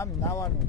આમ નાવાનું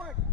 ಮಾಡಿ